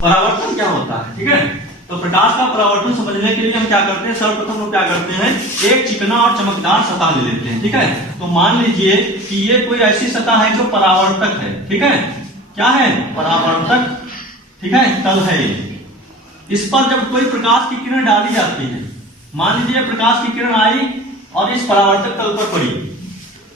परावर्तन क्या होता है, ठीक है। तो प्रकाश का परावर्तन समझने के लिए हम क्या करते हैं, सर्वप्रथम हम क्या करते हैं, एक चिकना और चमकदार सतह ले लेते हैं, ठीक है। तो मान लीजिए कि ये कोई ऐसी सतह है जो परावर्तक है, ठीक है। क्या है, परावर्तक, ठीक है, तल है। इस पर जब कोई प्रकाश की किरण डाली जाती है, मान लीजिए प्रकाश की किरण आई और इस परावर्तक तल पर पड़ी,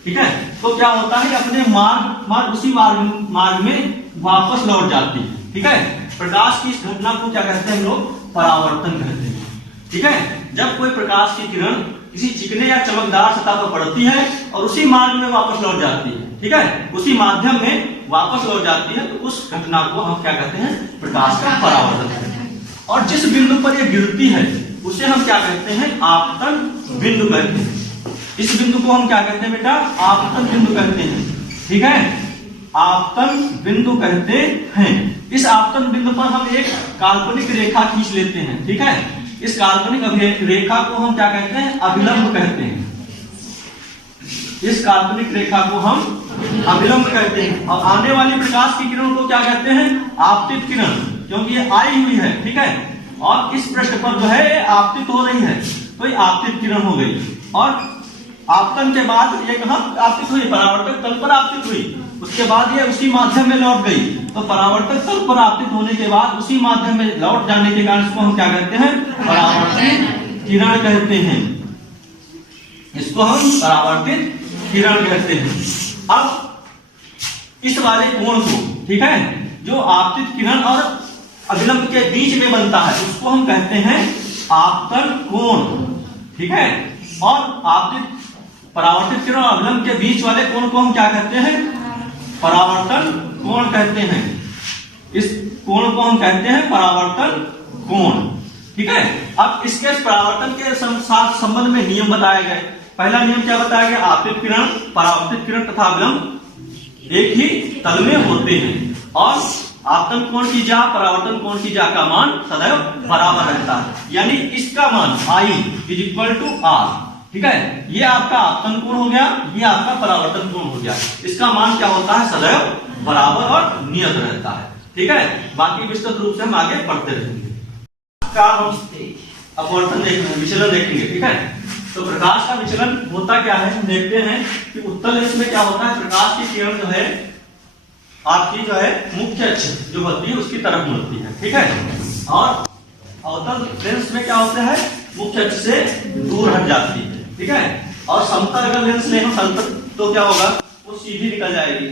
ठीक है, तो क्या होता है, अपने मार्ग उसी मार्ग में वापस लौट जाती है, ठीक है। प्रकाश की इस घटना को क्या कहते हैं हम लोग, परावर्तन कहते हैं, ठीक है। जब कोई प्रकाश की किरण किसी चिकने या चमकदार सतह पर पड़ती है और उसी मार्ग में वापस लौट जाती है, ठीक है, उसी माध्यम में वापस लौट जाती है, तो उस घटना को हम क्या कहते हैं, प्रकाश का परावर्तन कहते हैं। और जिस बिंदु पर यह गिरती है उसे हम क्या कहते हैं, आपतन बिंदु कहते हैं। इस बिंदु को हम क्या कहते हैं बेटा, आपतन बिंदु कहते हैं, ठीक है, आपतन बिंदु कहते हैं। इस आपतन बिंदु पर हम एक काल्पनिक रेखा खींच लेते हैं, ठीक है। इस काल्पनिक रेखा को हम क्या कहते हैं, अभिलंब कहते हैं। इस काल्पनिक रेखा को हम अभिलंब कहते हैं। और आने वाली प्रकाश की किरण को क्या कहते हैं, आपतित किरण, क्योंकि ये आई हुई है, ठीक है, और इस पृष्ठ पर जो है आपतित हो रही है, तो ये आपतित किरण हो गई। और आपतन के बाद ये कहां आपतित हुई, परावर्तक तल पर आपतित हुई, उसके बाद ये उसी माध्यम में लौट गई। तो परावर्तक तल पर आपतित होने के बाद उसी माध्यम में लौट जाने के कारण इसको हम क्या कहते हैं, परावर्तित किरण कहते हैं। इसको हम परावर्तित किरण कहते हैं। अब इस वाले कोण को, ठीक है, जो आपतित किरण और अभिलंब के बीच में बनता है, उसको हम कहते हैं आपतन कोण, ठीक है। और आपतित परावर्तित किरण और अभिलंब के बीच वाले कोण को हम क्या कहते हैं, परावर्तन कोण कहते हैं। इस कोण को हम कहते हैं परावर्तन कोण, ठीक है। अब इसके परावर्तन के साथ संबंध में नियम बताए गए। पहला नियम क्या बताया गया, आपतित किरण, परावर्तित किरण तथा अभिलंब एक ही तल में होते हैं और आपतन कोण की जा, परावर्तन कोण की जा का मान सदैव बराबर रहता है। यानी इसका मान I = R, ठीक है। ये आपका आपतन कोण हो गया, ये आपका परावर्तन कोण हो गया। इसका मान क्या होता है, सदैव बराबर और नियत रहता है, ठीक है। बाकी विस्तृत रूप से हम आगे पढ़ते रहेंगे। का हम अपवर्तन देखेंगे, विचलन देखेंगे, ठीक है। तो प्रकाश का विचलन होता क्या है, हम देखते हैं कि उत्तल लेंस में क्या होता है, प्रकाश की किरण जो है आपकी जो है मुख्य अक्ष जो होती है उसकी तरफ मुड़ती है, ठीक है। और अवतल लेंस में क्या होता है, मुख्य अक्ष से दूर हट जाती है, ठीक है। और समतल अगर लेंस ले हम समतल, तो क्या होगा, वो सीधी निकल जाएगी।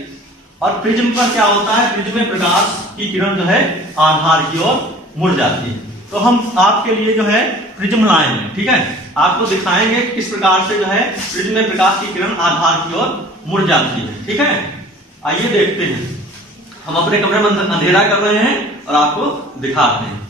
और प्रिज्म पर क्या होता है, प्रिज्म में प्रकाश की किरण जो है आधार की ओर मुड़ जाती है। तो हम आपके लिए जो है प्रिज्म लाएंगे, ठीक है, आपको दिखाएंगे किस प्रकार से जो है प्रिज्म में प्रकाश की किरण आधार की ओर मुड़ जाती है, ठीक है। आइए देखते हैं, हम अपने कमरे में अंधेरा कर रहे हैं और आपको दिखाते हैं।